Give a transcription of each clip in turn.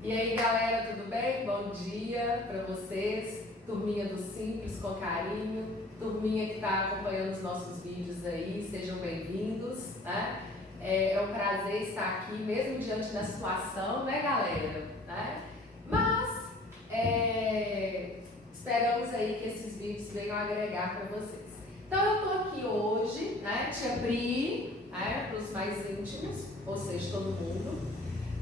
E aí, galera, tudo bem? Bom dia para vocês, turminha do Simples com Carinho, turminha que está acompanhando os nossos vídeos aí, sejam bem-vindos, né? É um prazer estar aqui, mesmo diante da situação, né, galera? Né? Mas, esperamos aí que esses vídeos venham agregar para vocês. Então, eu estou aqui hoje, né, Tia Pri, né, para os mais íntimos, ou seja, todo mundo.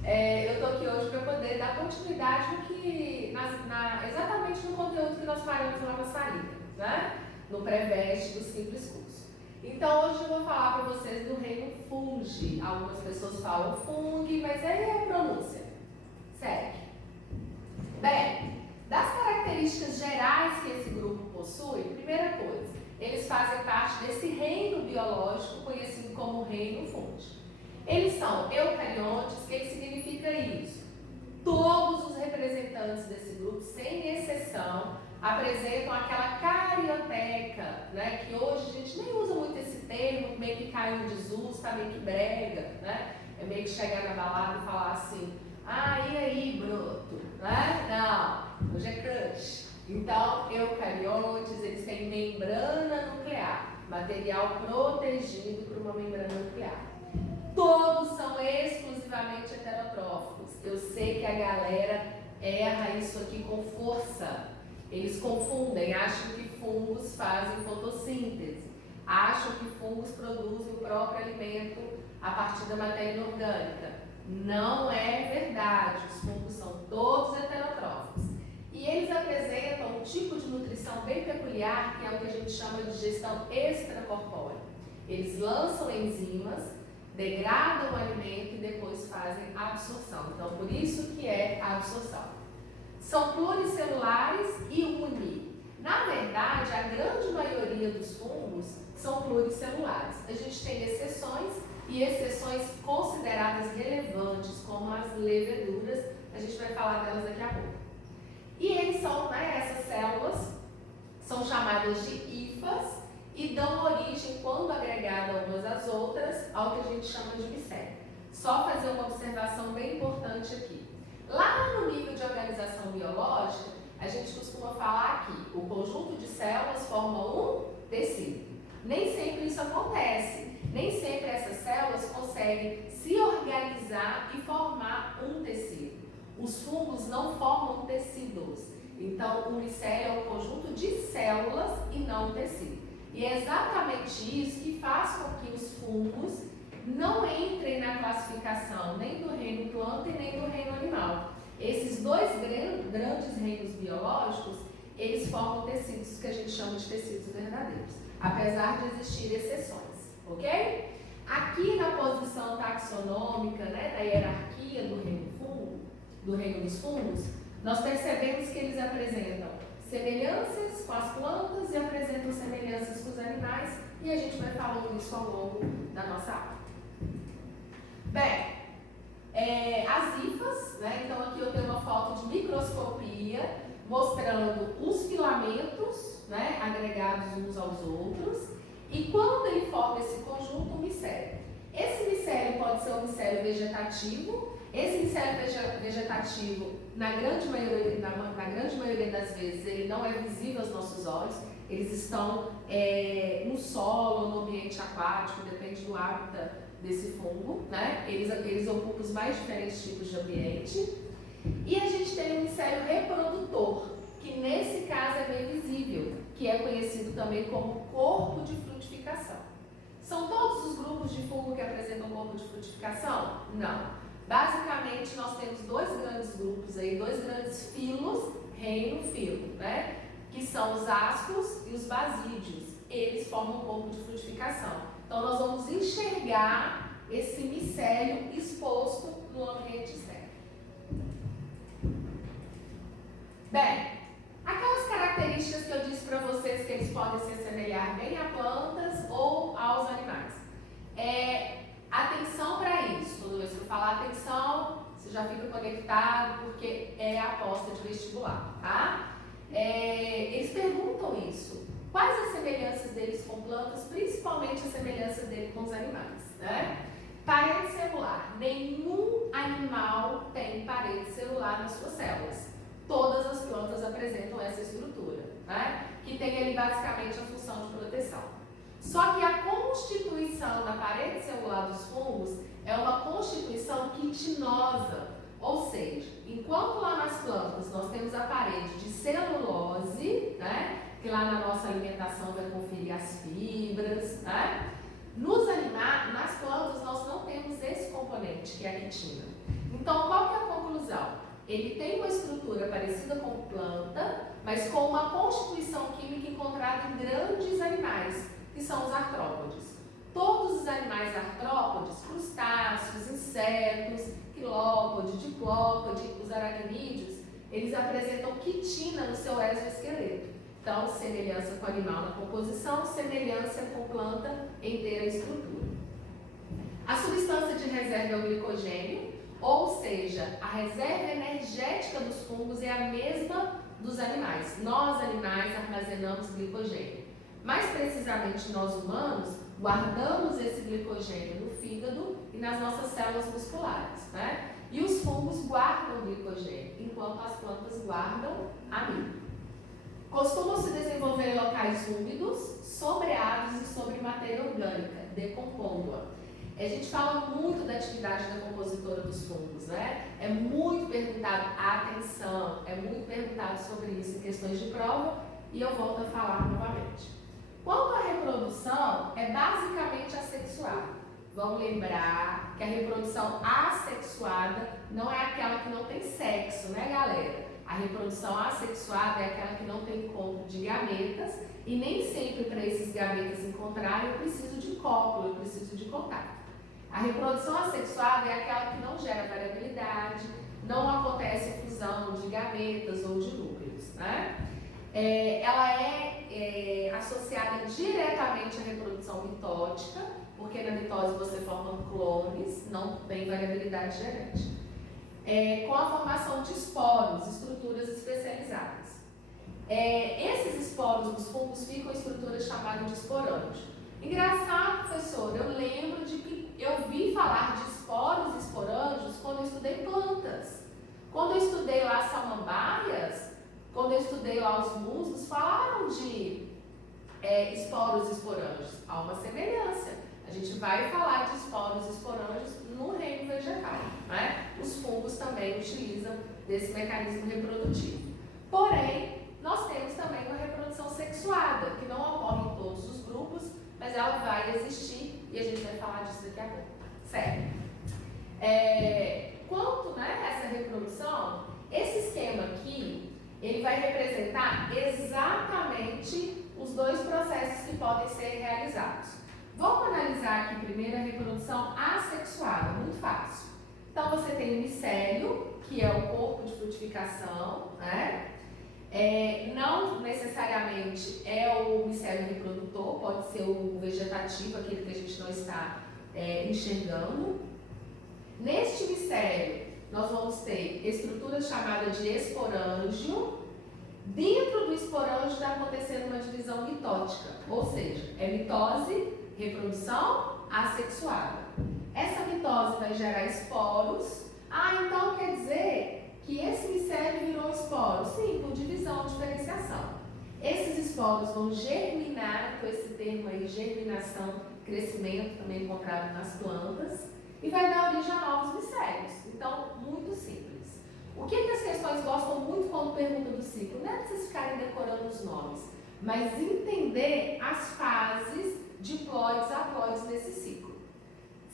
Eu estou aqui hoje para poder dar continuidade no que, exatamente no conteúdo que nós paramos lá na saída, né? No pré-veste do Simples Curso. Então hoje eu vou falar para vocês do reino Fungi. Algumas pessoas falam Fung, mas aí é a pronúncia. Segue. Bem, das características gerais que esse grupo possui, primeira coisa, eles fazem parte desse reino biológico conhecido como reino Fungi. Eles são eucariontes. O que significa isso? Todos os representantes desse grupo, sem exceção, apresentam aquela carioteca, né? Que hoje a gente nem usa muito esse termo, meio que caiu em desuso, tá meio que brega, né? É meio que chegar na balada e falar assim, e aí, broto, né? Não, hoje é crush. Então, eucariontes, eles têm membrana nuclear, material protegido por uma membrana nuclear. Todos são exclusivamente heterotróficos. Eu sei que a galera erra isso aqui com força. Eles confundem, acham que fungos fazem fotossíntese, acham que fungos produzem o próprio alimento a partir da matéria orgânica. Não é verdade. Os fungos são todos heterotróficos. E eles apresentam um tipo de nutrição bem peculiar, que é o que a gente chama de digestão extracorpórea. Eles lançam enzimas, degradam o alimento e depois fazem a absorção. Então, por isso que é a absorção. São pluricelulares e uni. Na verdade, a grande maioria dos fungos são pluricelulares. A gente tem exceções e exceções consideradas relevantes, como as leveduras. A gente vai falar delas daqui a pouco. E eles são, essas células são chamadas de hifas, e dão origem, quando agregada umas às outras, ao que a gente chama de micélio. Só fazer uma observação bem importante aqui. Lá no nível de organização biológica, a gente costuma falar que o conjunto de células forma um tecido. Nem sempre isso acontece. Nem sempre essas células conseguem se organizar e formar um tecido. Os fungos não formam tecidos. Então, o micélio é um conjunto de células e não um tecido. E é exatamente isso que faz com que os fungos não entrem na classificação nem do reino planta e nem do reino animal. Esses dois grandes reinos biológicos, eles formam tecidos que a gente chama de tecidos verdadeiros, apesar de existir exceções, ok? Aqui na posição taxonômica, da hierarquia do reino dos fungos, nós percebemos que eles apresentam semelhanças com as plantas e apresentam semelhanças com os animais, e a gente vai falando isso ao longo da nossa aula. Bem, as hifas, então aqui eu tenho uma foto de microscopia mostrando os filamentos, agregados uns aos outros, e quando ele forma esse conjunto, o micélio. Esse micélio pode ser um micélio vegetativo. Esse micélio vegetativo, na grande maioria das vezes, ele não é visível aos nossos olhos. Eles estão no solo, no ambiente aquático, depende do hábitat desse fungo, Eles ocupam os mais diferentes tipos de ambiente. E a gente tem um micélio reprodutor, que nesse caso é bem visível, que é conhecido também como corpo de frutificação. São todos os grupos de fungo que apresentam corpo de frutificação? Não. Basicamente, nós temos dois grandes grupos aí, dois grandes filos, reino filo, que são os ascos e os basídeos. Eles formam um corpo de frutificação. Então, nós vamos enxergar esse micélio exposto no ambiente externo. Bem, aquelas características que eu disse para vocês que eles podem se assemelhar bem a plantas ou aos animais. Atenção para isso. Toda vez que eu falar atenção, você já fica conectado, porque é a aposta de vestibular, tá? Eles perguntam isso. Quais as semelhanças deles com plantas, principalmente a semelhança dele com os animais, Parede celular. Nenhum animal tem parede celular nas suas células. Todas as plantas apresentam essa estrutura, né? Que tem ali basicamente a função de proteção. Só que a constituição da parede celular dos fungos é uma constituição quitinosa, ou seja, enquanto lá nas plantas nós temos a parede de celulose, né? Que lá na nossa alimentação vai conferir as fibras, né? Nas plantas nós não temos esse componente, que é a quitina. Então, qual que é a conclusão? Ele tem uma estrutura parecida com planta, mas com uma constituição química encontrada em grandes animais, que são os artrópodes. Todos os animais artrópodes, crustáceos, insetos, quilópode, diplópode, os aracnídeos, eles apresentam quitina no seu exoesqueleto. Então, semelhança com o animal na composição, semelhança com planta em ter a estrutura. A substância de reserva é o glicogênio, ou seja, a reserva energética dos fungos é a mesma dos animais. Nós, animais, armazenamos glicogênio. Mais precisamente, nós humanos, guardamos esse glicogênio no fígado e nas nossas células musculares, né? E os fungos guardam glicogênio, enquanto as plantas guardam amido. Costumam se desenvolver em locais úmidos, sobreados e sobre matéria orgânica, decompondo-a. A gente fala muito da atividade decompositora dos fungos, né? É muito perguntado, atenção, é muito perguntado sobre isso em questões de prova e eu volto a falar novamente. Quanto à reprodução, é basicamente assexuada. Vamos lembrar que a reprodução assexuada não é aquela que não tem sexo, né, galera? A reprodução assexuada é aquela que não tem encontro de gametas e nem sempre para esses gametas encontrarem eu preciso de cópula, eu preciso de contato. A reprodução assexuada é aquela que não gera variabilidade, não acontece fusão de gametas ou de núcleos, né? Ela é associada diretamente à reprodução mitótica, porque na mitose você forma clones, não tem variabilidade genética. Com a formação de esporos, estruturas especializadas. Esses esporos dos fungos ficam em estruturas chamadas de esporângios. Engraçado, professor, eu lembro de que eu vi falar de esporos e esporângios quando eu estudei plantas. Quando eu estudei lá as samambaias, quando eu estudei lá os musgos, falaram de esporos e esporângios. Há uma semelhança. A gente vai falar de esporos e esporângios no reino vegetal, né? Os fungos também utilizam desse mecanismo reprodutivo. Porém, nós temos também uma reprodução sexuada, que não ocorre em todos os grupos, mas ela vai existir e a gente vai falar disso daqui a pouco. Certo? Quanto, né, essa reprodução, esse esquema aqui, ele vai representar exatamente os dois processos que podem ser realizados. Vamos analisar aqui primeiro a reprodução assexuada, muito fácil. Então, você tem o micélio, que é o corpo de frutificação, né? Não necessariamente é o micélio reprodutor, pode ser o vegetativo, aquele que a gente não está enxergando. Neste micélio, nós vamos ter estrutura chamada de esporângio. Dentro do esporângio está acontecendo uma divisão mitótica, ou seja, é mitose, reprodução assexuada. Essa mitose vai gerar esporos. Então quer dizer que esse micélio virou esporo? Sim, por divisão, diferenciação. Esses esporos vão germinar, com esse termo aí, germinação, crescimento, também encontrado nas plantas, e vai dar origem a novos micélios. Então, muito simples. O que as questões gostam muito quando perguntam do ciclo? Não é para vocês ficarem decorando os nomes, mas entender as fases diploides, haploides nesse ciclo.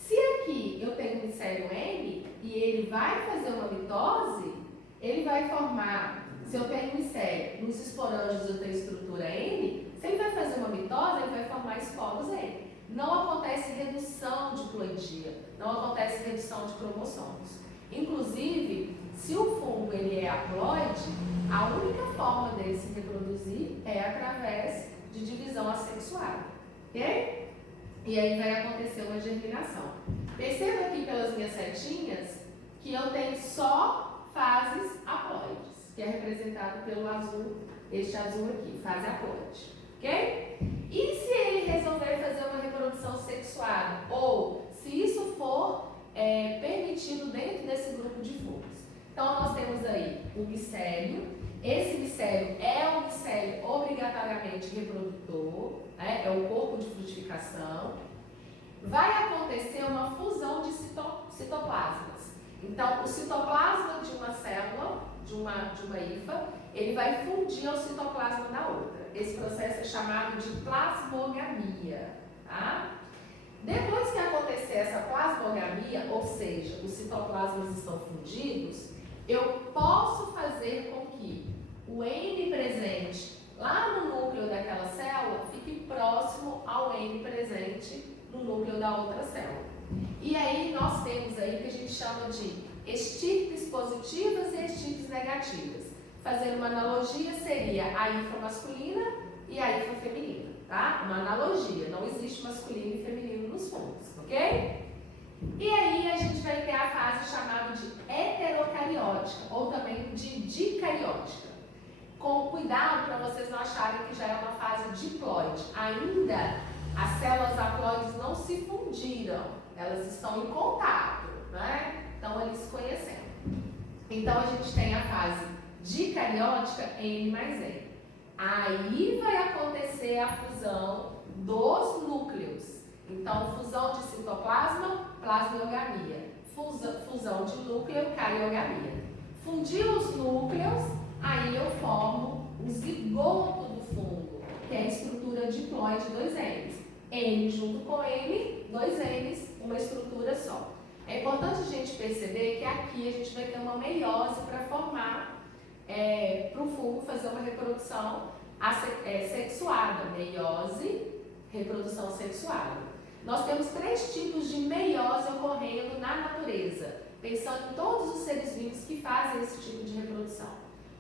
Se aqui eu tenho um micélio M e ele vai fazer uma mitose, ele vai formar, se eu tenho um micélio, nos esporângios eu tenho estrutura N, se ele vai fazer uma mitose, ele vai formar esporos N. Não acontece redução de diploidia, não acontece redução de cromossomos. Inclusive, se o fungo ele é haploide, a única forma dele se reproduzir é através de divisão assexuada. Ok? E aí vai acontecer uma germinação. Perceba aqui pelas minhas setinhas que eu tenho só fases haploides, que é representado pelo azul, este azul aqui, fase haploide. Ok? E se ele resolver fazer uma reprodução sexuada, ou se isso for permitido dentro desse o micélio. Esse micélio é um micélio obrigatoriamente reprodutor, né? É o corpo de frutificação. Vai acontecer uma fusão de citoplasmas. Então, o citoplasma de uma célula, de uma hifa, ele vai fundir ao citoplasma da outra. Esse processo é chamado de plasmogamia, tá? Depois que acontecer essa plasmogamia, ou seja, os citoplasmas estão fundidos, eu posso fazer com que o N presente lá no núcleo daquela célula fique próximo ao N presente no núcleo da outra célula. E aí nós temos aí o que a gente chama de estirpes positivas e estirpes negativas. Fazendo uma analogia, seria a hifa masculina e a hifa feminina, tá? Uma analogia, não existe masculino e feminino nos fungos, ok? E aí a gente vai ter a fase chamada de heterocariótica, ou também de dicariótica. Com cuidado para vocês não acharem que já é uma fase diploide. Ainda as células haploides não se fundiram, elas estão em contato, né? Estão ali se conhecendo. Então a gente tem a fase dicariótica N mais N. Aí vai acontecer a fusão dos núcleos. Então, fusão de citoplasma, plasmogamia. Fusão de núcleo, cariogamia. Fundir os núcleos, aí eu formo o zigoto do fungo, que é a estrutura diploide 2Ns. N junto com N, 2Ns, uma estrutura só. É importante a gente perceber que aqui a gente vai ter uma meiose para formar, para o fungo fazer uma reprodução sexuada. Meiose, reprodução sexuada. Nós temos 3 tipos de meiose ocorrendo na natureza, pensando em todos os seres vivos que fazem esse tipo de reprodução.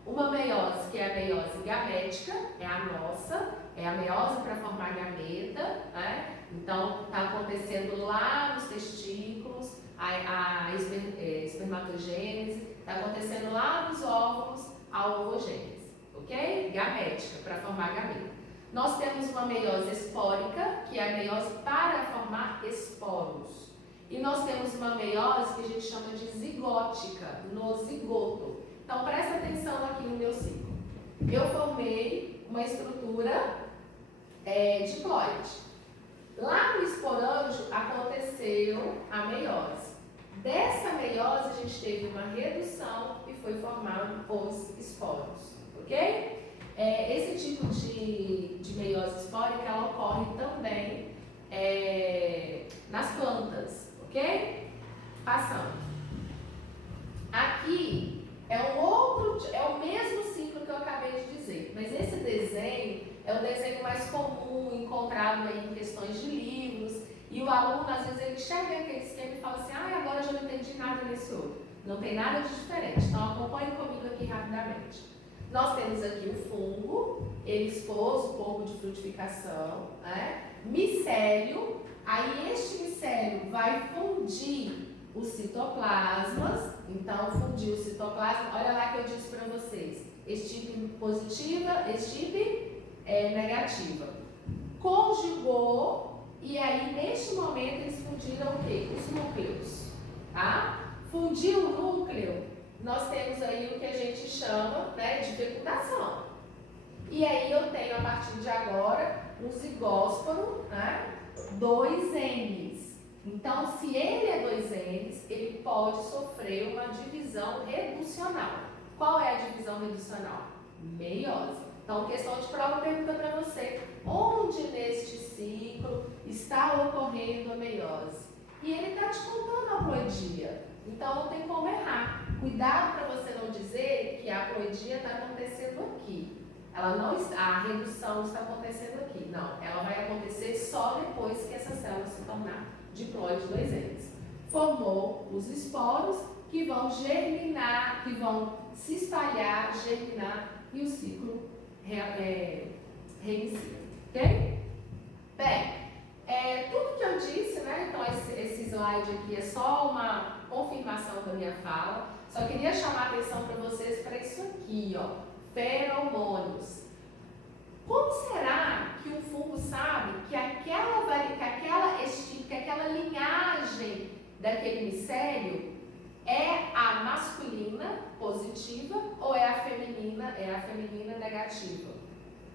Uma meiose que é a meiose gamética, é a nossa, é a meiose para formar gameta, né? Então, está acontecendo lá nos testículos, a espermatogênese, está acontecendo lá nos óvulos, a ovogênese, ok? Gamética, para formar gameta. Nós temos uma meiose espórica, que é a meiose para formar esporos. E nós temos uma meiose que a gente chama de zigótica, no zigoto. Então, presta atenção aqui no meu ciclo. Eu formei uma estrutura diploide. Lá no esporângio aconteceu a meiose. Dessa meiose a gente teve uma redução e foi formado os esporos, ok? Esse tipo de meiose espórica ela ocorre também nas plantas, ok? Passando. Aqui é o mesmo ciclo que eu acabei de dizer, mas esse desenho é um desenho mais comum, encontrado aí em questões de livros, e o aluno às vezes ele chega aquele esquema e fala assim, agora eu já não entendi nada nesse outro. Não tem nada de diferente, então acompanhe comigo aqui rapidamente. Nós temos aqui o fungo, ele expôs o corpo de frutificação, né? Micélio, aí este micélio vai fundir os citoplasmas, então fundir o citoplasma, olha lá que eu disse para vocês, estirpe positiva, estirpe negativa. Conjugou, e aí neste momento eles fundiram o quê? Os núcleos, tá? Fundiu o núcleo, nós temos aí o que a gente chama, né, de fecundação. E aí eu tenho, a partir de agora, um zigósporo, né, 2Ns. Então, se ele é 2Ns, ele pode sofrer uma divisão reducional. Qual é a divisão reducional? Meiose. Então, questão de prova pergunta para você, onde neste ciclo está ocorrendo a meiose? E ele está te contando a haploidia. Então, não tem como errar. Cuidado para você não dizer que a haploidia está acontecendo aqui. A redução está acontecendo aqui. Não, ela vai acontecer só depois que essa célula se tornar diploide 2Ns. Formou os esporos que vão germinar, que vão se espalhar, germinar e o ciclo reinicia. Ok? Bem, tudo que eu disse, né? Então esse slide aqui é só uma confirmação da minha fala. Só queria chamar a atenção para vocês para isso aqui, ó, feromônios. Como será que um fungo sabe que aquela linhagem daquele micélio é a masculina masculina, positiva, ou é a feminina negativa?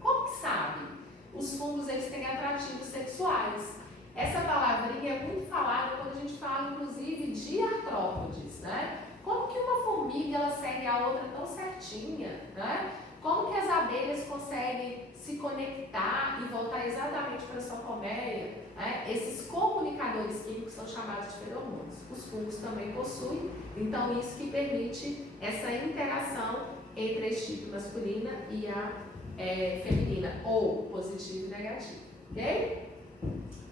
Como que sabe? Os fungos, eles têm atrativos sexuais. Essa palavrinha é muito falada quando a gente fala, inclusive, de artrópodes, né? Como que uma formiga, ela segue a outra tão certinha, né? Como que as abelhas conseguem se conectar e voltar exatamente para a sua colmeia, né? Esses comunicadores químicos são chamados de feromônios. Os fungos também possuem, então isso que permite essa interação entre a estirpe masculina e a feminina, ou positivo e negativo, ok?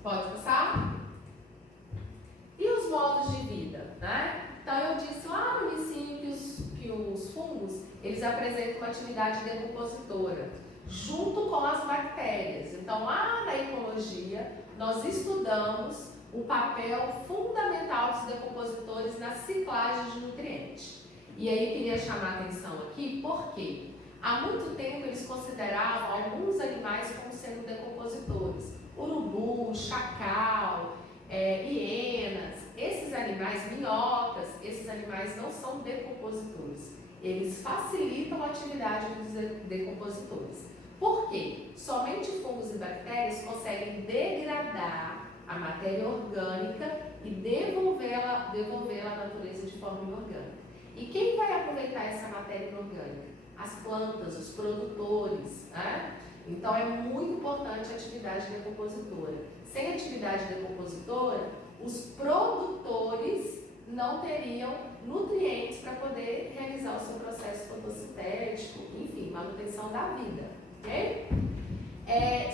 Pode passar? E os modos de vida, né? Então eu disse lá no início que os fungos, eles apresentam uma atividade decompositora, junto com as bactérias. Então lá na ecologia, nós estudamos o papel fundamental dos decompositores na ciclagem de nutrientes. E aí eu queria chamar a atenção aqui, porque há muito tempo eles consideravam alguns animais como sendo decompositores. Urubu, chacal, hienas, esses animais, minhocas, esses animais não são decompositores. Eles facilitam a atividade dos decompositores. Por quê? Somente fungos e bactérias conseguem degradar a matéria orgânica e devolvê-la à natureza de forma inorgânica. E quem vai aproveitar essa matéria inorgânica? As plantas, os produtores, né? Então é muito importante a atividade decompositora. Sem atividade decompositora, os produtores não teriam nutrientes para poder realizar o seu processo fotossintético, enfim, manutenção da vida, ok?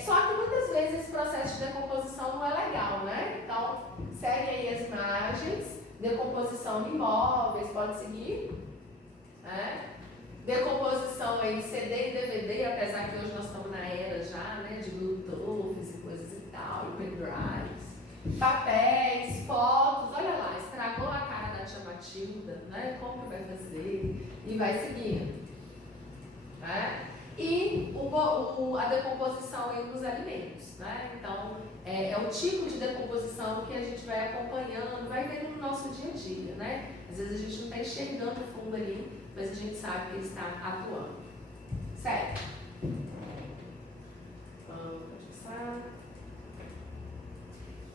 Só que muitas vezes esse processo de decomposição não é legal, né? Então, segue aí as imagens, decomposição de imóveis, pode seguir, né? Decomposição aí de CD e DVD, apesar que hoje nós estamos na era já, né, de Bluetooth e coisas e tal, e pendrives, papéis, fotos, olha lá, estragou a cara da tia Matilda, né, como que vai fazer? E vai seguindo, né? E a decomposição aí dos alimentos, né? Então, é o tipo de decomposição que a gente vai acompanhando, vai vendo no nosso dia a dia, né? Às vezes a gente não está enxergando o fundo ali, mas a gente sabe que ele está atuando. Certo? Pode passar.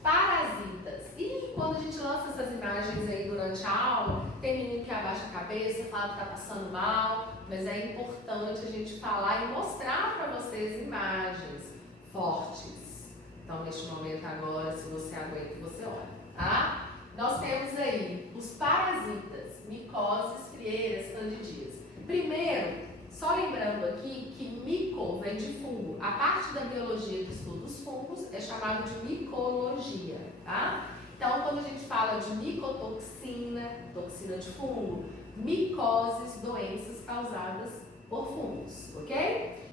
Parasitas. E quando a gente lança essas imagens aí durante a aula, tem menino que abaixa a cabeça, fala que está passando mal, mas é importante a gente falar e mostrar para vocês imagens fortes. Então, neste momento agora, se você aguenta, você olha, tá? Nós temos aí os parasitas, micoses, frieiras, candidíase. Primeiro, só lembrando aqui que mico vem de fungo. A parte da biologia que estuda os fungos é chamada de micologia, tá? Então, quando a gente fala de micotoxina, toxina de fungo, micoses, doenças causadas por fungos, ok?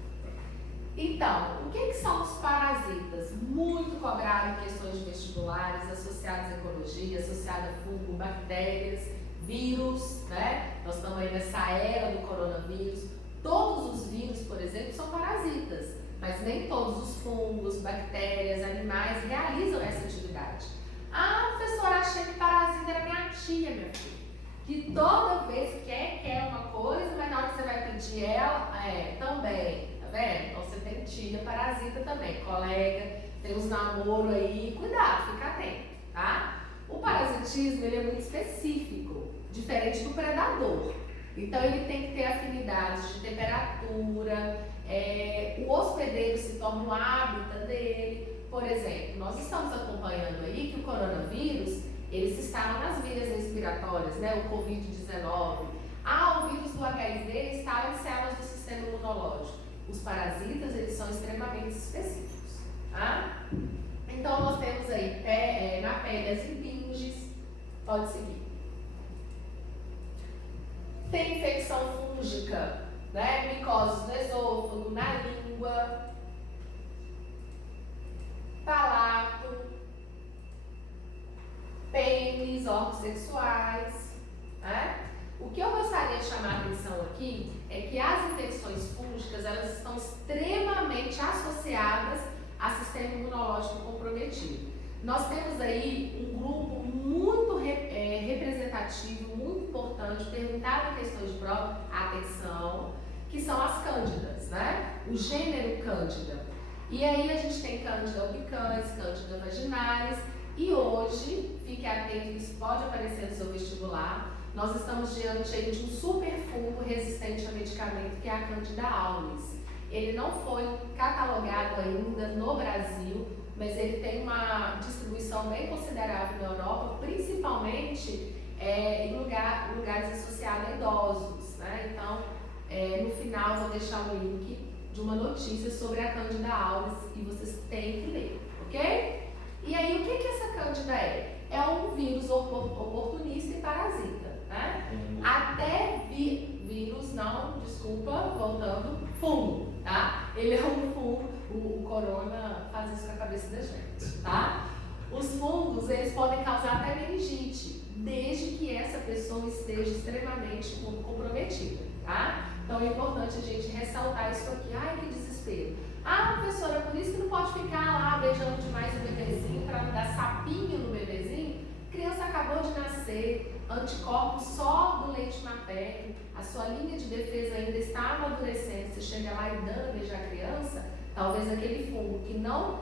Então, o que são os parasitas? Muito cobrado em questões de vestibulares, associados à ecologia, associados a fungo, bactérias, vírus, né? Nós estamos aí nessa era do coronavírus. Todos os vírus, por exemplo, são parasitas, mas nem todos os fungos, bactérias, animais realizam essa atividade. Ah, professora, achei que parasita era minha tia, minha filha. Que toda vez quer uma coisa, mas na hora que você vai pedir ela, também, tá vendo? Então você tem tia parasita também, colega, tem uns namoros aí, cuidado, fica atento, tá? O parasitismo, ele é muito específico, diferente do predador. Então ele tem que ter afinidades de temperatura, o hospedeiro se torna o hábitat dele. Por exemplo, nós estamos acompanhando aí que o coronavírus, eles estavam nas vias respiratórias, né? O Covid-19. O vírus do HIV está em células do sistema imunológico. Os parasitas, eles são extremamente específicos, tá? Então nós temos aí na pele as impinges, pode seguir. Tem infecção fúngica, né? Micoses no esôfago, na língua, palato, pênis, órgãos sexuais, né? O que eu gostaria de chamar a atenção aqui é que as infecções fúngicas, elas estão extremamente associadas a sistema imunológico comprometido. Nós temos aí um grupo muito representativo, muito importante importante perguntar em questões de prova, atenção, que são as cândidas, né? O gênero cândida. E aí a gente tem cândida albicans, cândida vaginalis, e hoje, fique atento, isso pode aparecer no seu vestibular, nós estamos diante aí de um super fungo resistente a medicamento, que é a Candida aulis. Ele não foi catalogado ainda no Brasil, mas ele tem uma distribuição bem considerável na Europa, principalmente em lugares associados a idosos, né? Então, no final, vou deixar um link de uma notícia sobre a Candida aulis e vocês têm que ler, ok? E aí, o que essa Candida é? É um vírus oportunista e parasita, né? Até vírus, não, desculpa, voltando, fungo, tá? Ele é um fungo, o corona faz isso com a cabeça da gente, tá? Os fungos, eles podem causar até meningite, desde que essa pessoa esteja extremamente comprometida, tá? Então é importante a gente ressaltar isso aqui. Ai, que desespero. Ah, professora, por isso que não pode ficar lá beijando demais o bebezinho para não dar sapinho no bebezinho? A criança acabou de nascer, anticorpos só do leite materno, a sua linha de defesa ainda está amadurecendo, você chega lá e dá beijar a criança, talvez aquele fungo que não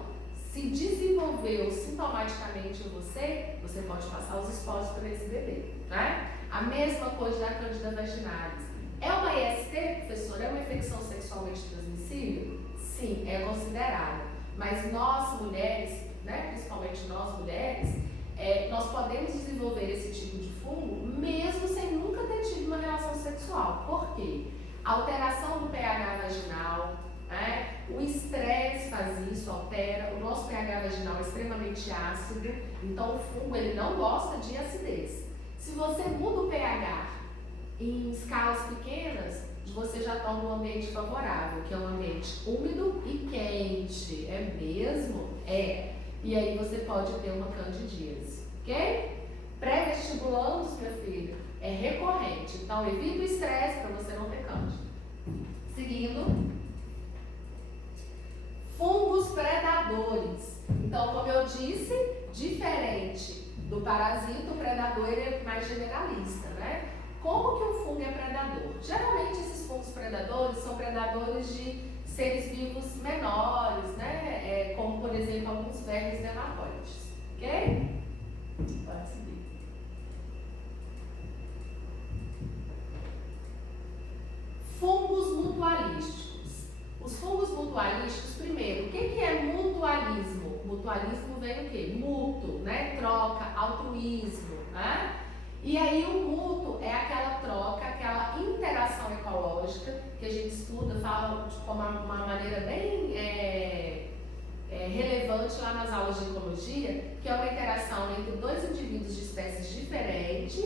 se desenvolveu sintomaticamente em você, você pode passar os esporos para esse bebê, né? A mesma coisa da Candida vaginalis. É uma IST, professor? É uma infecção sexualmente transmissível? Sim, é considerada. Mas nós, mulheres, né, principalmente nós, mulheres, nós podemos desenvolver esse tipo de fungo mesmo sem nunca ter tido uma relação sexual. Por quê? A alteração do pH vaginal, né, o estresse faz isso, altera. O nosso pH vaginal é extremamente ácido, então o fungo ele não gosta de acidez. Se você muda o pH em escalas pequenas, você já torna um ambiente favorável, que é um ambiente úmido e quente. É mesmo? É. E aí você pode ter uma candidíase, ok? Pré-vestibulandos, meu filho, é recorrente. Então, evita o estresse para você não ter cândida. Seguindo. Fungos predadores. Então, como eu disse, diferente do parasita, o predador ele é mais generalista, né? Como que um fungo é predador? Geralmente esses fungos predadores são predadores de seres vivos menores, né? Como por exemplo alguns vermes nematóides, ok? Pode seguir. Fungos mutualísticos. Os fungos mutualísticos, primeiro, o que é mutualismo? Mutualismo vem o quê? Mútuo, né? Troca, altruísmo, né? E aí o mútuo é aquela troca, aquela interação ecológica que a gente estuda, fala de uma maneira bem relevante lá nas aulas de ecologia, que é uma interação entre dois indivíduos de espécies diferentes,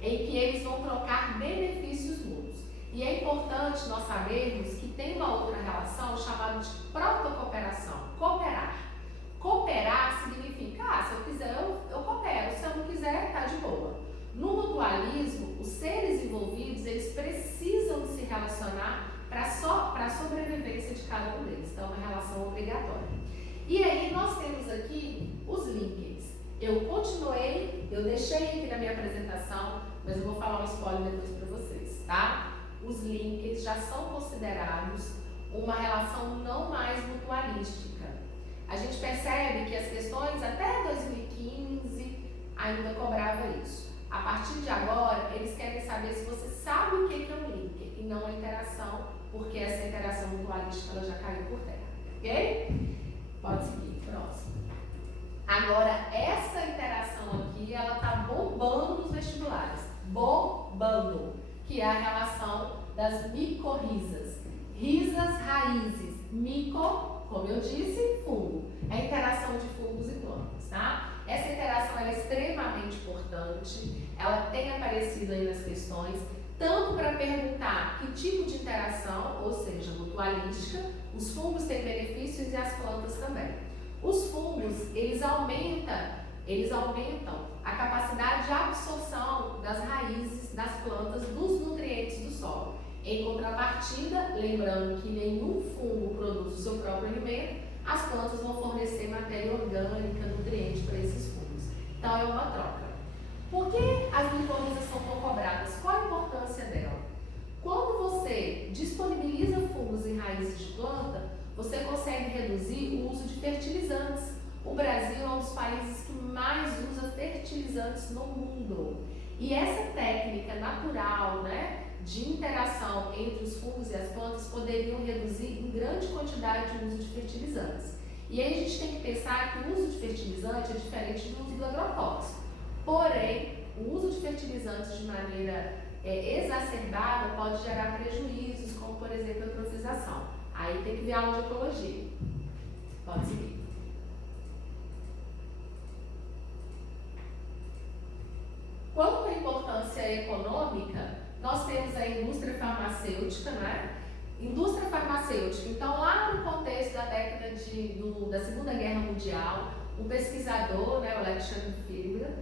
em que eles vão trocar benefícios mútuos. E é importante nós sabermos que tem uma outra relação chamada de protocooperação, cooperar. Cooperar significa, se eu quiser eu coopero, se eu não quiser, tá de boa. No mutualismo, os seres envolvidos, eles precisam se relacionar para a sobrevivência de cada um deles. Então, é uma relação obrigatória. E aí, nós temos aqui os linkers. Eu deixei aqui na minha apresentação, mas eu vou falar um spoiler depois para vocês, tá? Os linkers já são considerados uma relação não mais mutualística. A gente percebe que as questões até 2015 ainda cobrava isso. A partir de agora, eles querem saber se você sabe o que é um linker e não a interação, porque essa interação mutualística ela já caiu por terra, ok? Pode seguir, próximo. Agora, essa interação aqui, ela tá bombando nos vestibulares, bombando, que é a relação das micorrizas. Risas, raízes, mico, como eu disse, fungo. É a interação de fungos e plantas, tá? Essa interação é extremamente importante, ela tem aparecido aí nas questões, tanto para perguntar que tipo de interação, ou seja, mutualística, os fungos têm benefícios e as plantas também. Os fungos, eles aumentam a capacidade de absorção das raízes das plantas dos nutrientes do solo. Em contrapartida, lembrando que nenhum fungo produz o seu próprio alimento, as plantas vão fornecer matéria orgânica, nutriente para esses fungos. Então é uma troca. Por que as glifosadas são tão cobradas? Qual a importância dela? Quando você disponibiliza fungos em raízes de planta, você consegue reduzir o uso de fertilizantes. O Brasil é um dos países que mais usa fertilizantes no mundo. E essa técnica natural, né, de interação entre os fungos e as plantas poderiam reduzir em grande quantidade o uso de fertilizantes. E aí a gente tem que pensar que o uso de fertilizante é diferente do uso do agrotóxico. Porém, o uso de fertilizantes de maneira exacerbada pode gerar prejuízos, como por exemplo a eutrofização. Aí tem que ver aula de ecologia. Pode seguir. Quanto à importância econômica, nós temos a indústria farmacêutica, né? Indústria farmacêutica. Então, lá no contexto da década da Segunda Guerra Mundial, um pesquisador, né, o Alexander Fliegman,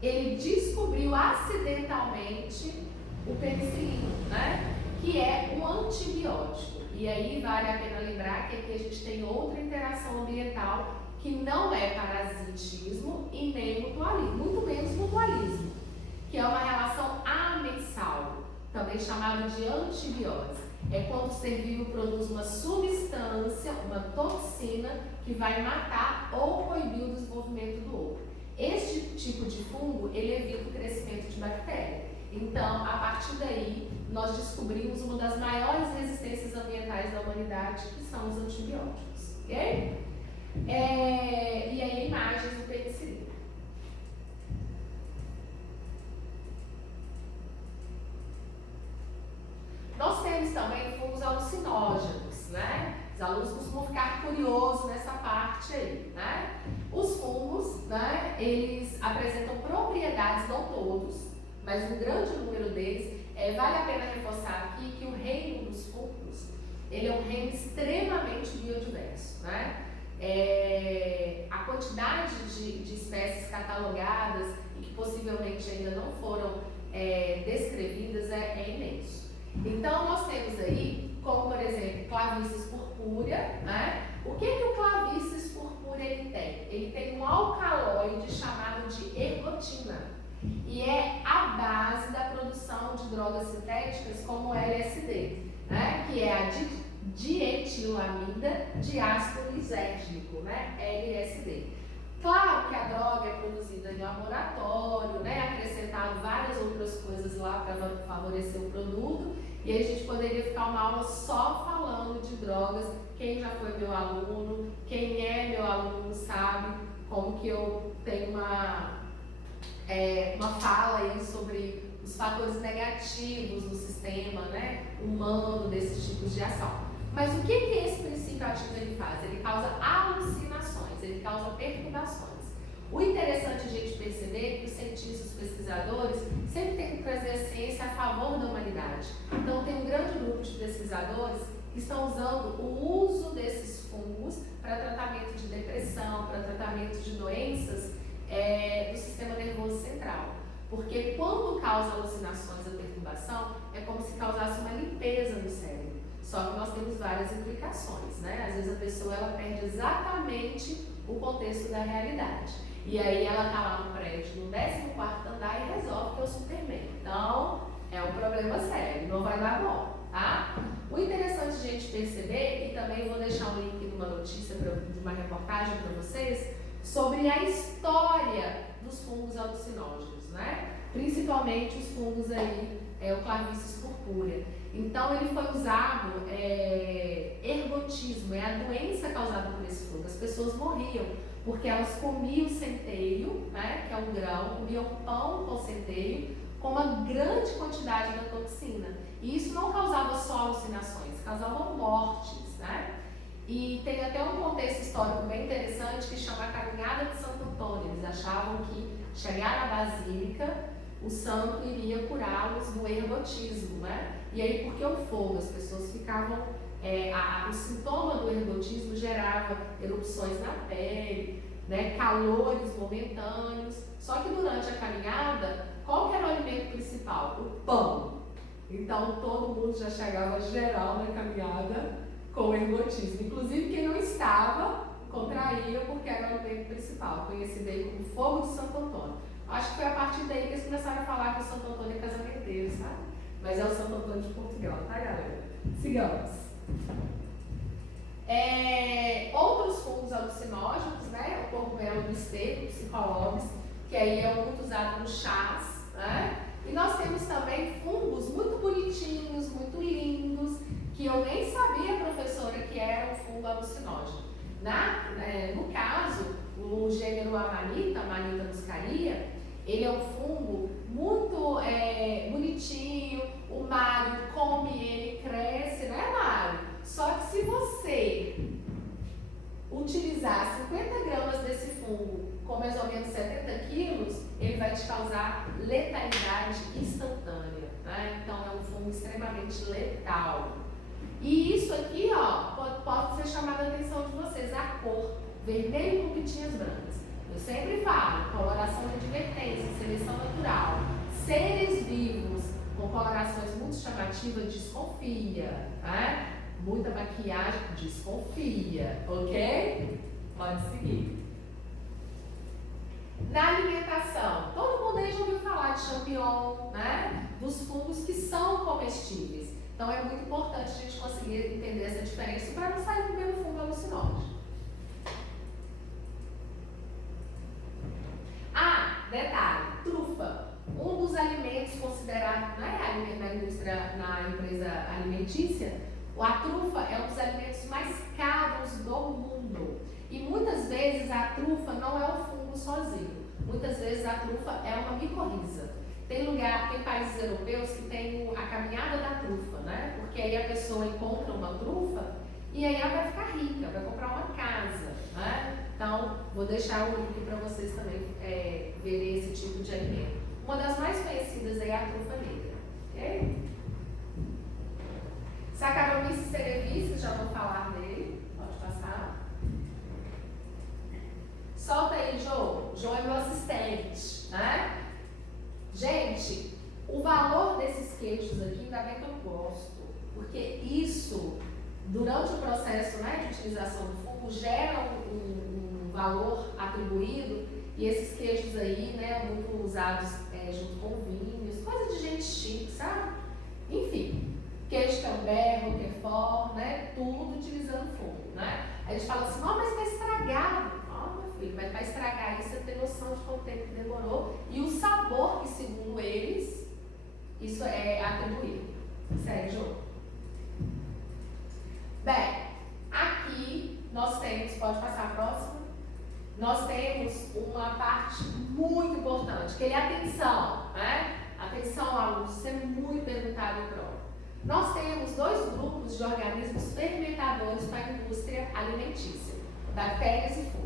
ele descobriu acidentalmente o penicilino, né, que é um antibiótico. E aí vale a pena lembrar que aqui a gente tem outra interação ambiental que não é parasitismo e nem mutualismo, muito menos mutualismo, que é uma relação amensal, também chamada de antibiose. É quando o ser vivo produz uma substância, uma toxina, que vai matar ou coibir o desenvolvimento do outro. Este tipo de fungo, ele evita o crescimento de bactéria. Então, a partir daí, nós descobrimos uma das maiores resistências ambientais da humanidade, que são os antibióticos. Ok? E aí, imagens do penicilino. Nós temos também fungos alucinógenos, né? Os alunos costumam ficar curiosos nessa parte aí, né? Os fungos, né, eles apresentam propriedades, não todos, mas um grande número deles. Vale a pena reforçar aqui que o reino dos fungos, ele é um reino extremamente biodiverso, né? A quantidade de espécies catalogadas e que possivelmente ainda não foram descrevidas é imenso. Então, nós temos aí, como por exemplo, Clavicis purpúrea, né? O que o Clavicis purpúrea ele tem? Ele tem um alcaloide chamado de ergotina e é a base da produção de drogas sintéticas como o LSD, né? Que é a dietilamida de ácido lisérgico, né? LSD. Claro que a droga é produzida em laboratório, né? Acrescentado várias outras coisas lá para favorecer o produto. E aí a gente poderia ficar uma aula só falando de drogas. Quem já foi meu aluno, quem é meu aluno sabe como que eu tenho uma fala aí sobre os fatores negativos do sistema, né, humano desses tipos de ação. Mas o que esse princípio ativo ele faz? Ele causa alucinações, ele causa perturbações. O interessante a gente perceber é que os cientistas, os pesquisadores, sempre têm que trazer a ciência a favor da humanidade. Então tem um grande grupo de pesquisadores que estão usando o uso desses fungos para tratamento de depressão, para tratamento de doenças do sistema nervoso central. Porque quando causa alucinações ou perturbação, é como se causasse uma limpeza no cérebro. Só que nós temos várias implicações, né? Às vezes a pessoa ela perde exatamente o contexto da realidade. E aí ela está lá no prédio, no 14º andar e resolve que é o Superman. Então, é um problema sério, não vai dar bom, tá? O interessante de a gente perceber, e também vou deixar um link de uma notícia, de uma reportagem para vocês, sobre a história dos fungos alucinógenos, né? Principalmente os fungos aí, o Clavicis purpúrea. Então ele foi usado, ergotismo, é a doença causada por esse fungo. As pessoas morriam porque elas comiam centeio, né, que é um grão, comiam pão com centeio, com uma grande quantidade da toxina. E isso não causava só alucinações, causava mortes, né? E tem até um contexto histórico bem interessante que chama a Caminhada de Santo Antônio. Eles achavam que chegar na Basílica, o santo iria curá-los do ergotismo, né? E aí, porque o fogo, as pessoas ficavam... o sintoma do ergotismo gerava erupções na pele, né? Calores momentâneos. Só que durante a caminhada, qual que era o alimento principal? O pão. Então, todo mundo já chegava geral na caminhada com ergotismo. Inclusive, quem não estava, contraía porque era o alimento principal, conhecido aí como fogo de Santo Antônio. Acho que foi a partir daí que eles começaram a falar que o Santo Antônio é casamenteiro, sabe? Mas é o Santo Antônio de Portugal, tá, galera? Sigamos. Outros fungos alucinógenos, né? O cogumelo do esterco, psicolobis, que aí é muito usado nos chás, né? E nós temos também fungos muito bonitinhos, muito lindos, que eu nem sabia, professora, que era um fungo alucinógeno. No caso, o gênero Amanita muscaria, ele é um fungo muito bonitinho. O Mário come ele, cresce, né, Mário? Só que se você utilizar 50 gramas desse fungo com mais ou menos 70 quilos, ele vai te causar letalidade instantânea, né? Então é um fungo extremamente letal. E isso aqui, ó, pode ser chamado a atenção de vocês, a cor vermelho com pitinhas brancas. Eu sempre falo, coloração de advertência, seleção natural. Seres vivos com colorações muito chamativas, desconfia, né? Muita maquiagem, desconfia, ok? Pode seguir. Na alimentação, todo mundo aí já ouviu falar de champignon, né? Dos fungos que são comestíveis. Então é muito importante a gente conseguir entender essa diferença para não sair comendo fungo alucinógeno. Detalhe, trufa. Um dos alimentos considerados, né, na empresa alimentícia, a trufa é um dos alimentos mais caros do mundo. E muitas vezes a trufa não é o fungo sozinho. Muitas vezes a trufa é uma micorriza. Tem países europeus que tem a caminhada da trufa, né? Porque aí a pessoa encontra uma trufa e aí ela vai ficar rica, vai comprar uma casa, né? Então, vou deixar o link para vocês também verem esse tipo de alimento. Uma das mais conhecidas é a trufa negra, ok? Saccharomyces cerevisiae, já vou falar dele, pode passar. Solta aí, Jô. Jô é meu assistente, né? Gente, o valor desses queijos aqui, ainda bem que eu gosto, porque isso, durante o processo, né, de utilização do fungo, gera um valor atribuído, e esses queijos aí, né, muito usados junto com vinhos, coisa de gente chique, sabe? Enfim, queijo Camembert, Roquefort, né, tudo utilizando fungo, né? Aí a gente fala assim, não, mas está estragado. Mas para estragar isso, você tem noção de quanto tempo que demorou e o sabor que, segundo eles, isso é atribuído. Segue, Jô. Bem, aqui nós temos, pode passar a próxima, nós temos uma parte muito importante, que é atenção, né? Atenção, alunos, isso é muito perguntado em prova. Nós temos dois grupos de organismos fermentadores para a indústria alimentícia, bactérias e fungos.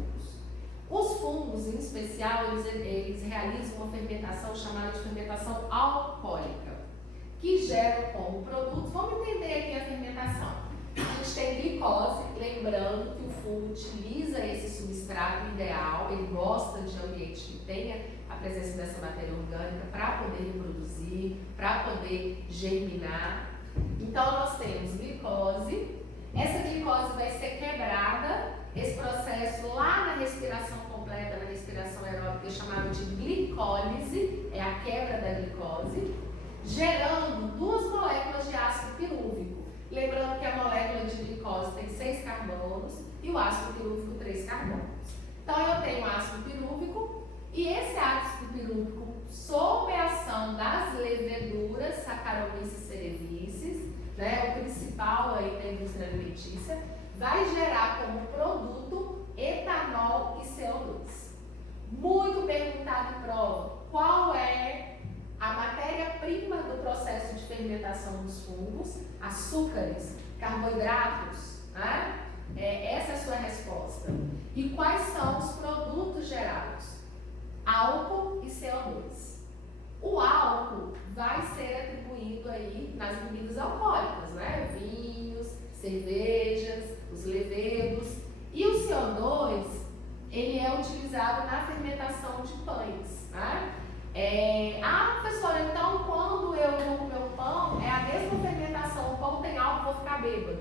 Os fungos, em especial, eles realizam uma fermentação chamada de fermentação alcoólica, que gera como produto, vamos entender aqui a fermentação. A gente tem glicose, lembrando que o fungo utiliza esse substrato ideal, ele gosta de ambiente que tenha a presença dessa matéria orgânica para poder reproduzir, para poder germinar. Então, nós temos glicose, essa glicose vai ser quebrada. Esse processo lá na respiração completa, na respiração aeróbica, é chamado de glicólise, é a quebra da glicose, gerando duas moléculas de ácido pirúvico. Lembrando que a molécula de glicose tem 6 carbonos e o ácido pirúvico 3 carbonos. Então eu tenho ácido pirúvico e esse ácido pirúvico, sob a ação das leveduras Saccharomyces cerevisiae, né, o principal aí da indústria alimentícia, vai gerar como produto etanol e CO2. Muito perguntado em prova, qual é a matéria-prima do processo de fermentação dos fungos? Açúcares, carboidratos, né? Essa é a sua resposta. E quais são os produtos gerados? Álcool e CO2. O álcool vai ser atribuído aí nas bebidas alcoólicas, né? Vinhos, cervejas, os levedos. E o CO2, ele é utilizado na fermentação de pães, né? Professora, então quando eu vou comer o pão, é a mesma fermentação, o pão tem álcool, vou ficar bêbado.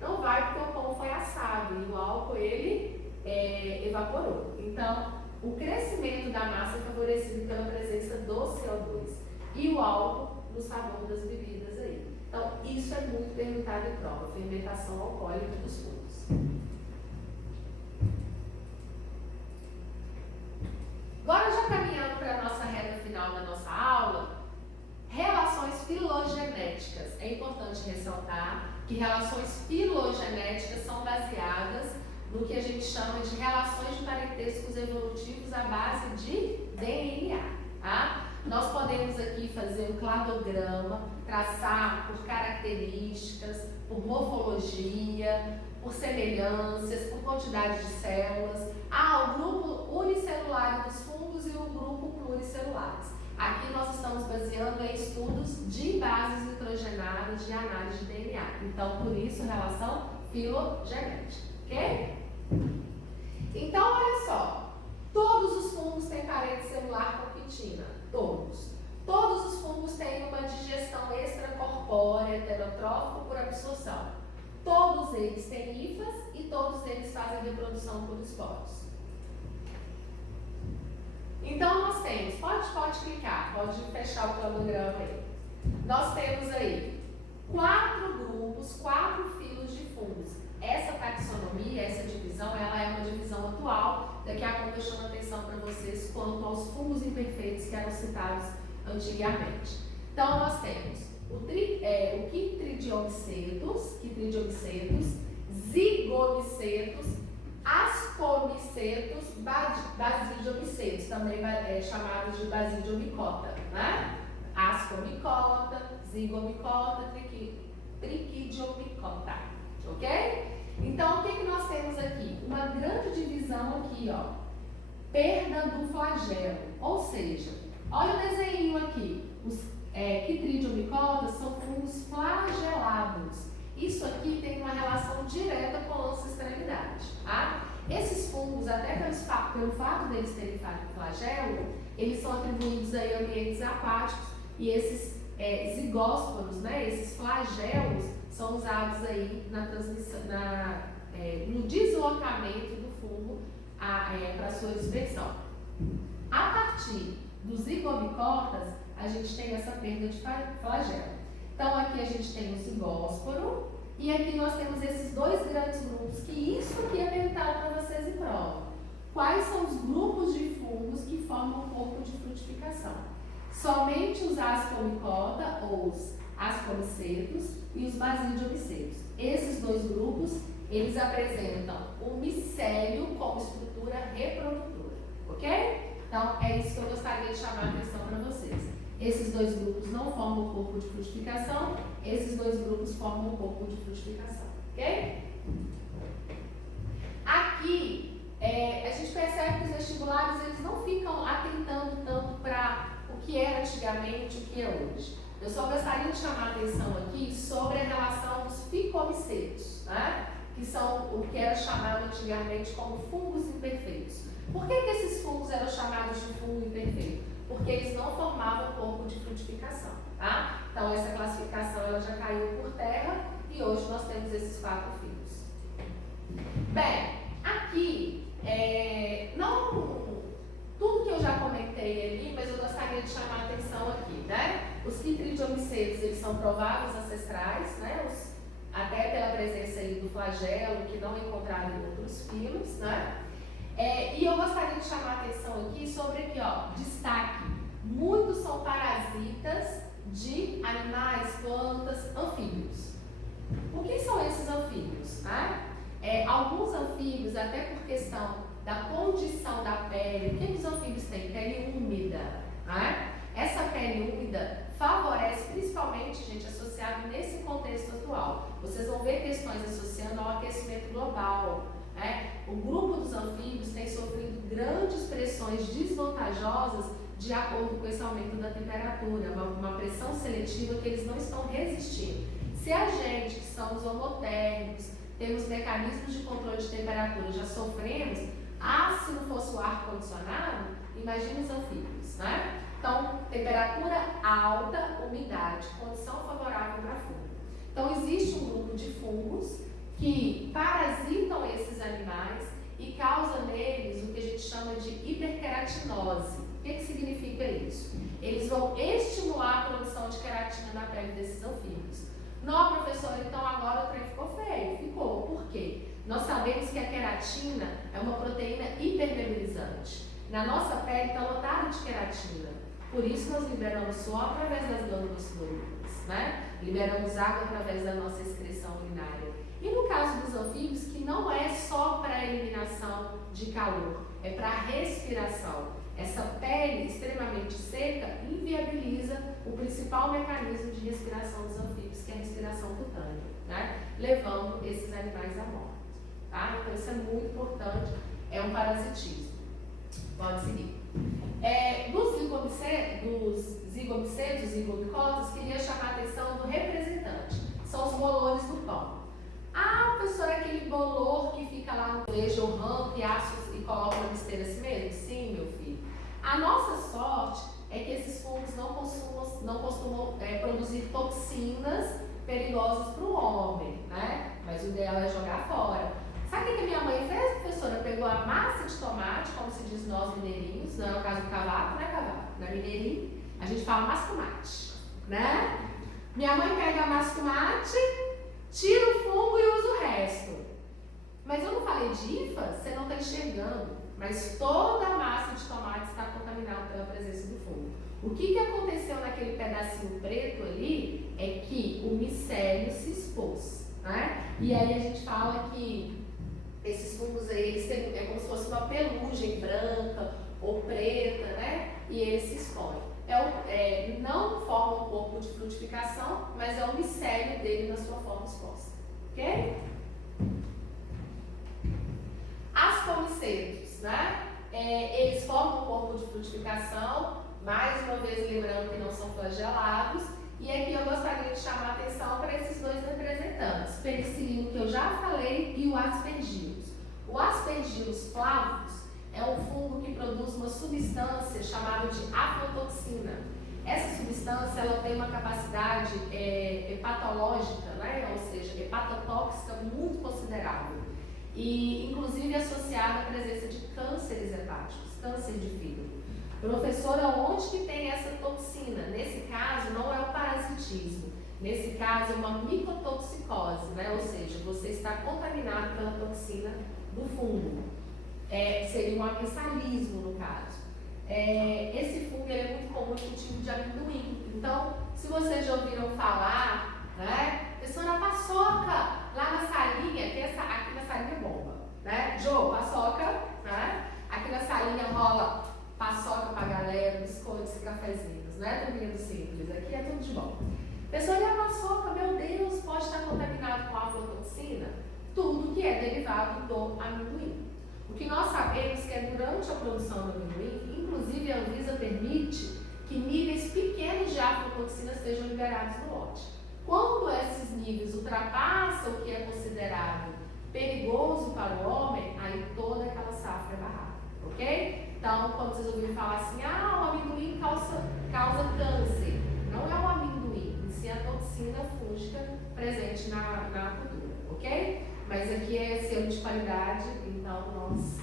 Não vai, porque o pão foi assado e o álcool, ele evaporou. Então, o crescimento da massa é favorecido pela presença do CO2 e o álcool no sabor das bebidas aí. Então, isso é muito perguntado em prova, fermentação alcoólica dos fungos. Agora, já caminhando para a nossa reta final da nossa aula, relações filogenéticas. É importante ressaltar que relações filogenéticas são baseadas no que a gente chama de relações de parentescos evolutivos à base de DNA. Tá? Nós podemos aqui fazer um cladograma, traçar por características, por morfologia, por semelhanças, por quantidade de células. O grupo unicelular dos fungos e o grupo pluricelulares. Aqui nós estamos baseando em estudos de bases nitrogenadas de análise de DNA. Então, por isso, relação filogenética, ok? Então, olha só. Todos os fungos têm parede celular com quitina. Todos. Todos os fungos têm uma digestão extracorpórea, heterotrófica por absorção. Todos eles têm hifas e todos eles fazem reprodução por esporos. Então, nós temos, pode clicar, pode fechar o cladograma aí. Nós temos aí 4 grupos, 4 filos de fungos. Essa taxonomia, essa divisão, ela é uma divisão atual. Daqui a pouco eu chamo a atenção para vocês quanto aos fungos imperfeitos que eram citados antigamente. Então, nós temos o quitridiomicetos, zigomicetos, ascomicetos, basidiomicetos, também chamados de basidiomicota, né? Ascomicota, zigomicota, triquidiomicota, ok? Então, o que nós temos aqui? Uma grande divisão aqui, ó, perda do flagelo, ou seja, olha o desenho aqui, os quitridiomicotas são fungos flagelados. Isso aqui tem uma relação direta com a ancestralidade, tá? Esses fungos, até pelo fato deles terem flagelo, eles são atribuídos aí a ambientes aquáticos e esses zigósporos, né, esses flagelos, são usados aí na transmissão, no deslocamento do fungo para sua dispersão. A partir dos zigomicotas, a gente tem essa perda de flagelo. Então, aqui a gente tem o zigósporo e aqui nós temos esses 2 grandes grupos, que isso aqui é perguntado para vocês em prova. Quais são os grupos de fungos que formam o corpo de frutificação? Somente os ascomicota, ou os ascomicetos, e os basidiomicetos. Esses 2 grupos, eles apresentam o micélio como estrutura reprodutora, ok? Então, é isso que eu gostaria de chamar a atenção para vocês. Esses 2 grupos não formam o corpo de frutificação, esses 2 grupos formam o corpo de frutificação, ok? Aqui, a gente percebe que os vestibulares, eles não ficam atentando tanto para o que era antigamente, o que é hoje. Eu só gostaria de chamar a atenção aqui sobre a relação dos ficomicetos, né? Que são o que era chamado antigamente como fungos imperfeitos. Por que esses fungos eram chamados de fungo imperfeito? Porque eles não formavam corpo de frutificação, tá? Então, essa classificação ela já caiu por terra e hoje nós temos esses 4 filos. Bem, aqui, tudo que eu já comentei ali, mas eu gostaria de chamar a atenção aqui, né? Os quitridiomicetos, eles são prováveis ancestrais, né? Até pela presença aí do flagelo, que não é encontrado em outros filos, né? E eu gostaria de chamar a atenção aqui sobre aqui, ó, destaque. Muitos são parasitas de animais, plantas, anfíbios. O que são esses anfíbios? Né? Alguns anfíbios, até por questão da condição da pele, o que os anfíbios têm? Pele úmida. Né? Essa pele úmida favorece, principalmente, gente, associado nesse contexto atual. Vocês vão ver questões associando ao aquecimento global. O grupo dos anfíbios tem sofrido grandes pressões desvantajosas de acordo com esse aumento da temperatura, uma pressão seletiva que eles não estão resistindo. Se a gente, que somos homotérmicos, temos mecanismos de controle de temperatura, já sofremos, se não fosse o ar-condicionado, imagina os anfíbios, né? Então, temperatura alta, umidade, condição favorável para fungo. Então, existe um grupo de fungos que parasitam esses animais e causa neles o que a gente chama de hiperqueratinose. O que significa isso? Eles vão estimular a produção de queratina na pele desses anfíbios. Não, professora, então agora o trem ficou feio. Ficou. Por quê? Nós sabemos que a queratina é uma proteína hipermemorizante. Na nossa pele está lotada de queratina. Por isso nós liberamos suor através das glândulas sudoríparas, né? Liberamos água através da nossa excreção urinária. E no caso dos anfíbios, que não é só para eliminação de calor, é para respiração. Essa pele extremamente seca inviabiliza o principal mecanismo de respiração dos anfíbios, que é a respiração cutânea, né? Levando esses animais à morte. Tá? Então isso é muito importante, é um parasitismo. Pode seguir. Dos zigomicêdios, zigomicotas, queria chamar a atenção do representante. São os bolores do pão. Ah, professora, aquele bolor que fica lá no colégio, ou rampa e coloca na besteira assim mesmo? Sim, meu filho. A nossa sorte é que esses fungos não costumam produzir toxinas perigosas para o homem, né? Mas o ideal é jogar fora. Sabe o que a minha mãe fez, professora? Pegou a massa de tomate, como se diz nós mineirinhos, não é o caso do cavaco, né, cavaco? Na mineirinho, a gente fala massa tomate, né? Minha mãe pega a massa tomate, tira o fungo e usa o resto. Mas eu não falei de IFA, você não está enxergando. Mas toda a massa de tomate está contaminada pela presença do fungo. O que aconteceu naquele pedacinho preto ali é que o micélio se expôs, né? E aí a gente fala que esses fungos aí, eles têm, é como se fosse uma pelugem branca ou preta, né? E eles se expõem. Não forma um corpo de frutificação, mas é o micélio dele na sua forma exposta. Ok? Ascomicetos, né? Eles formam um corpo de frutificação, mais uma vez lembrando que não são flagelados. E aqui eu gostaria de chamar a atenção para esses dois representantes, penicilino, que eu já falei, e o aspergillus. O aspergillus flavus é um fungo que produz uma substância chamada de aflatoxina. Essa substância ela tem uma capacidade hepatológica, né? Ou seja, hepatotóxica muito considerável. E inclusive associada à presença de cânceres hepáticos, câncer de fígado. Professora, onde que tem essa toxina? Nesse caso, não é o parasitismo. Nesse caso, é uma micotoxicose, né? Ou seja, você está contaminado pela toxina do fungo. Seria um amensalismo, no caso. Esse fungo ele é muito comum no cultivo de amendoim. Então, se vocês já ouviram falar, né? Professora, paçoca, lá na salinha, aqui na salinha é bomba, né? Jô, paçoca, né? Aqui na salinha rola paçoca pra galera, biscoitos e cafezinhos, né? Tudo simples, aqui é tudo de bom. Pessoal, e a paçoca, meu Deus, pode estar contaminado com aflatoxina? Tudo que é derivado do amendoim. O que nós sabemos que é durante a produção do amendoim, inclusive a Anvisa permite que níveis pequenos de aflatoxina sejam liberados no lote. Quando esses níveis ultrapassam o que é considerado perigoso para o homem, aí toda aquela safra é barrada, ok? Então, quando vocês ouvirem falar assim, o amendoim causa câncer, não é o amendoim, em si a toxina fúngica presente na cultura, ok? Mas aqui é selo de qualidade, então nós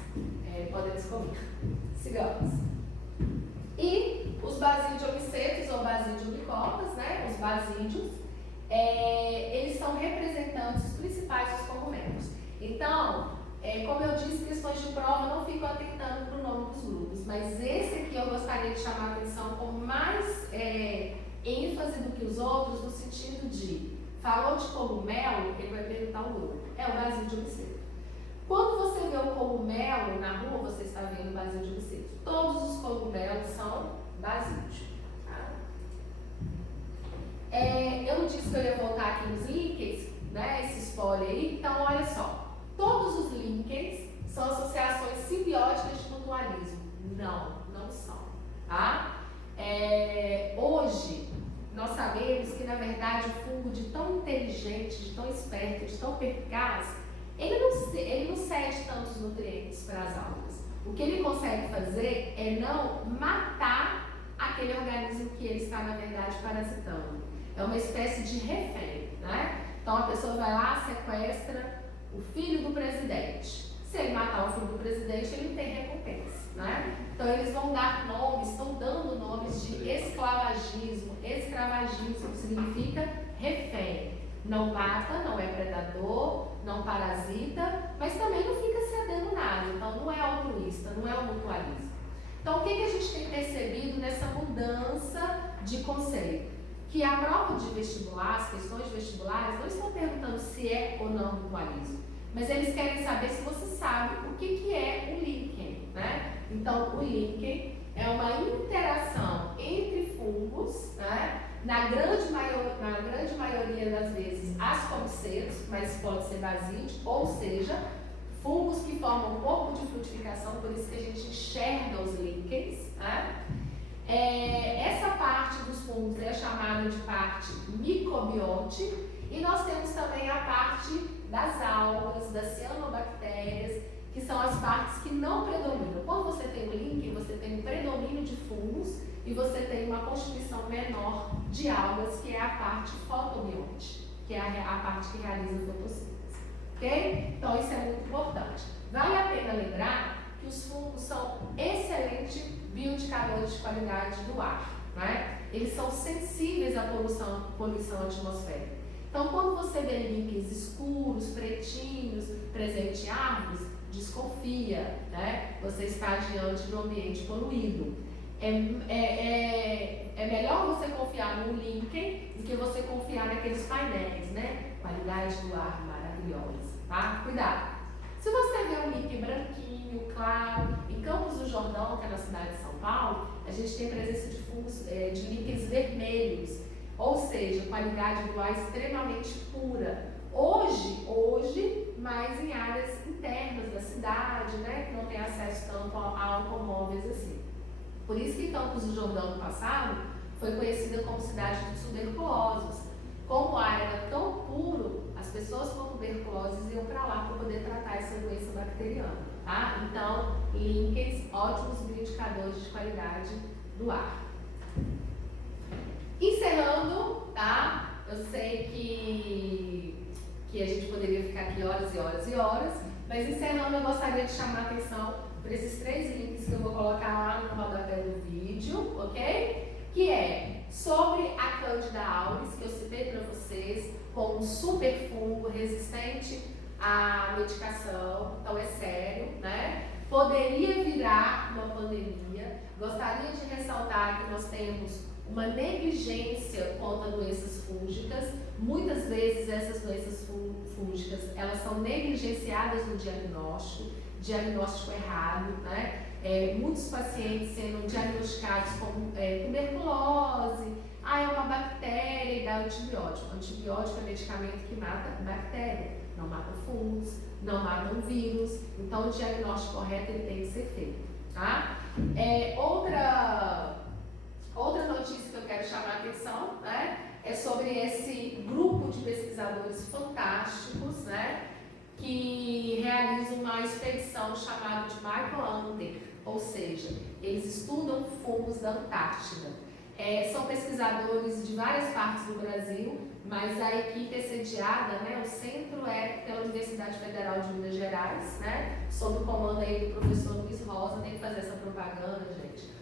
podemos comer. Sigamos. E os basídiomicetos ou basídiomicotas, né? Os basídios, eles são representantes principais dos cogumelos. Então, como eu disse, questões de prova não ficam atentando para o nome dos grupos, mas esse aqui eu gostaria de chamar a atenção com mais ênfase do que os outros, no sentido de, falou de cogumelo, ele vai perguntar o grupo, é o basídiomiceto. Quando você vê o cogumelo na rua, você está vendo o basídiomiceto. Todos os cogumelos são basídeos. Tá? Eu não disse que eu ia voltar aqui nos líquens, né, esse spoiler aí, então olha só. Todos os líquens são associações simbióticas de mutualismo. Não são. Tá? Hoje, nós sabemos que, na verdade, o fungo de tão inteligente, de tão esperto, de tão perspicaz, ele não cede tantos nutrientes para as algas. O que ele consegue fazer é não matar aquele organismo que ele está, na verdade, parasitando. É uma espécie de refém, né? Então, a pessoa vai lá, sequestra o filho do presidente. Se ele matar o filho do presidente, ele tem recompensa, né? Então eles vão dar nomes, estão dando nomes de esclavagismo. Escravagismo significa refém. Não mata, não é predador, não parasita, mas também não fica cedendo nada. Então não é altruísta, não é o mutualismo. Então o que a gente tem percebido nessa mudança de conceito? Que a prova de vestibular, as questões vestibulares, não estão perguntando se é ou não mutualismo, mas eles querem saber se você sabe o que é o linking, né? Então, o linking é uma interação entre fungos, né? Na grande maioria das vezes, ascomiceiros, mas pode ser basídeo, ou seja, fungos que formam um pouco de frutificação, por isso que a gente enxerga os líquens, né? Essa parte dos fungos é chamada de parte micobionte, e nós temos também a parte das algas, das cianobactérias, que são as partes que não predominam. Quando você tem o líquen, você tem um predomínio de fungos e você tem uma constituição menor de algas, que é a parte fotobionte, que é a parte que realiza a fotossíntese. Ok? Então isso é muito importante. Vale a pena lembrar que os fungos são excelentes bioindicadores de qualidade do ar, né? Eles são sensíveis à poluição atmosférica. Então, quando você vê líquens escuros, pretinhos, presentes em árvores, desconfia, né? Você está diante de um ambiente poluído. É melhor você confiar no líquen do que você confiar naqueles painéis, né? Qualidade do ar maravilhosa, tá? Cuidado! Se você vê um líquen branquinho, claro, em Campos do Jordão, que é na cidade de São Paulo, a gente tem presença de fungos, de líquens vermelhos, ou seja, qualidade do ar extremamente pura. Hoje, mais em áreas internas da cidade, né, que não tem acesso tanto a automóveis assim. Por isso que Campos do Jordão, no passado, foi conhecida como cidade dos tuberculosos. Como o ar era tão puro, as pessoas com tuberculose iam para lá para poder tratar essa doença bacteriana, tá? Então, líquens, ótimos bioindicadores de qualidade do ar. Encerrando, tá? Eu sei que a gente poderia ficar aqui horas e horas e horas, mas encerrando, eu gostaria de chamar a atenção para esses 3 links que eu vou colocar lá no rodapé do vídeo, ok? Que é sobre a Candida auris, que eu citei para vocês, como um super fungo resistente à medicação, então é sério, né? Poderia virar uma pandemia. Gostaria de ressaltar que nós temos uma negligência quanto a doenças fúngicas. Muitas vezes essas doenças fúngicas, elas são negligenciadas no diagnóstico errado, né? Muitos pacientes sendo diagnosticados como tuberculose, é uma bactéria e dá antibiótico. Antibiótico é medicamento que mata bactéria, não mata fungos, não mata um vírus. Então o diagnóstico correto ele tem que ser feito, tá? Outra notícia que eu quero chamar a atenção, né, é sobre esse grupo de pesquisadores fantásticos, né, que realizam uma expedição chamada de Michael Anter, ou seja, eles estudam fungos da Antártida. São pesquisadores de várias partes do Brasil, mas a equipe é sediada, né, o centro é pela Universidade Federal de Minas Gerais, né, sob o comando aí do professor Luiz Rosa. Tem que fazer essa propaganda, gente.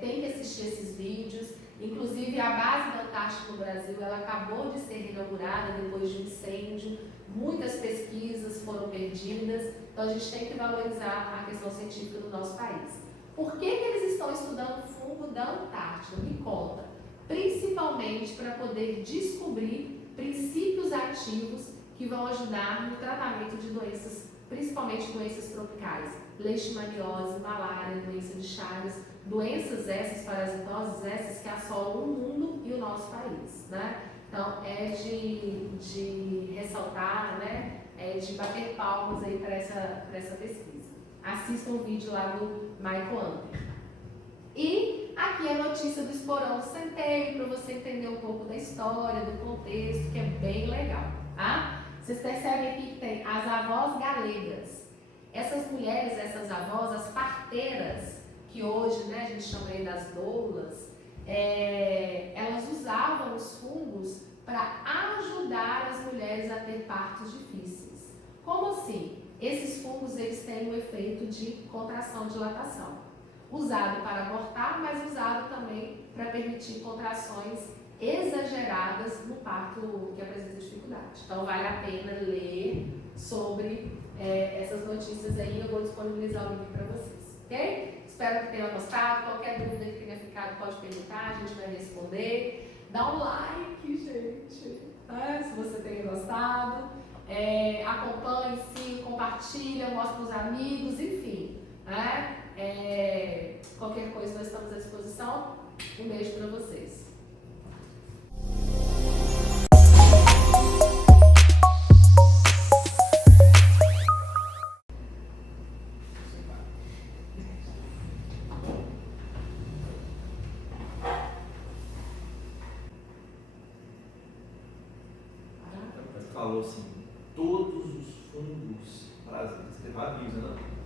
Tem que assistir esses vídeos. Inclusive, a base da Antártica no Brasil, ela acabou de ser inaugurada depois de um incêndio. Muitas pesquisas foram perdidas, então a gente tem que valorizar a questão científica do nosso país. Por que eles estão estudando o fungo da Antártida? Me conta. Principalmente para poder descobrir princípios ativos que vão ajudar no tratamento de doenças, principalmente doenças tropicais. Leishmaniose, malária, doença de Chagas, doenças essas, parasitoses essas que assolam o mundo e o nosso país, né? Então, é de ressaltar, né? De bater palmas aí para essa pesquisa. Assistam o vídeo lá do Michael Anter. E aqui a notícia do esporão do centeio, para você entender um pouco da história, do contexto, que é bem legal, tá? Vocês percebem aqui que tem as avós galegas. Essas mulheres, essas avós, as parteiras, que hoje, né, a gente chama aí das doulas, elas usavam os fungos para ajudar as mulheres a ter partos difíceis. Como assim? Esses fungos eles têm o efeito de contração, dilatação, usado para abortar, mas usado também para permitir contrações exageradas no parto que apresenta dificuldade. Então vale a pena ler sobre essas notícias aí, eu vou disponibilizar o link para vocês, ok? Espero que tenham gostado. Qualquer dúvida que tenha ficado pode perguntar, a gente vai responder. Dá um like, gente, tá? Se você tenha gostado. Acompanhe, sim, compartilha, mostre para os amigos, enfim. Né? Qualquer coisa nós estamos à disposição. Um beijo para vocês. Falou assim, todos os fungos parasitas, teve uma avisa, não?